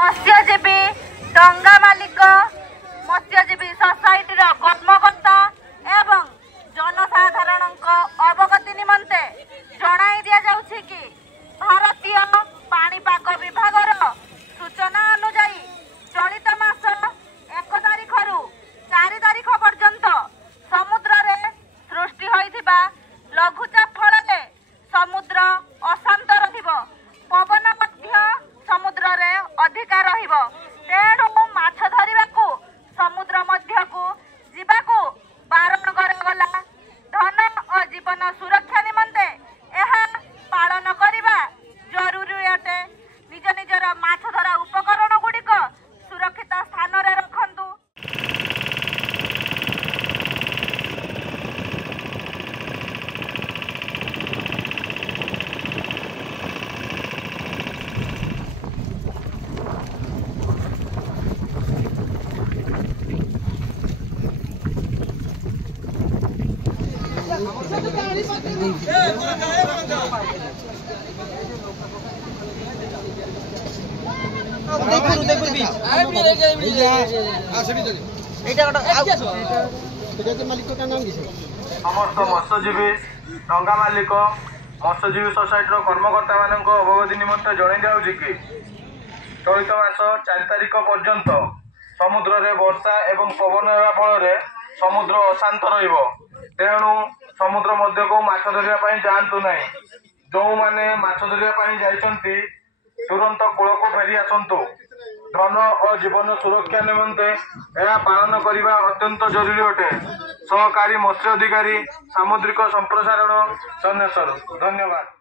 मत्स्यजीवी डंगा मालिक मत्स्यजीवी सोसाइटी कर्मकर्ता एवं जनसाधारण अवगति निमंते जणाई दि जाउछि कि भारतीय पाणीपाग विभागर सूचना अनुसार चलित मास 1 तारिख रु 4 तारिख पर्यंत समुद्र रे सृष्टि होइथिबा लघुचाप फल समुद्र अशांत रहिबो पवन मध्य समुद्र रे अधिका रहिबो तेणु माछ धरिबाकू समुद्र मध्य को जीवाकू बारण करागला। धन और जीवन सुरक्षा निमंते यह पालन करने जरूरी अटे। निज निजर माछ धरा उपकरण गुड़िक सुरक्षित स्थान रे रखंतु। समस्त मत्स्यजीवी डंगा मालिक मत्स्यजीवी सोसाइटी कर्मकर्ता मान अवगति निमंते जणाई दिया कि चलित मास 4 तारिख पर्यंत समुद्र रे वर्षा एवं पवन होगा फल समुद्र अशांत रेणु समुद्र मध्य को माछ धरिया जातु ना। जो मैंने माछ धरिया जाइछंती तुरंत कूल को फेरी आसतु। धन और जीवन सुरक्षा निमंते यह पालन करने अत्यंत जरूरी अटे। सहकारी मत्स्य अधिकारी सामुद्रिक संप्रसारण चन्नेश्वर। धन्यवाद।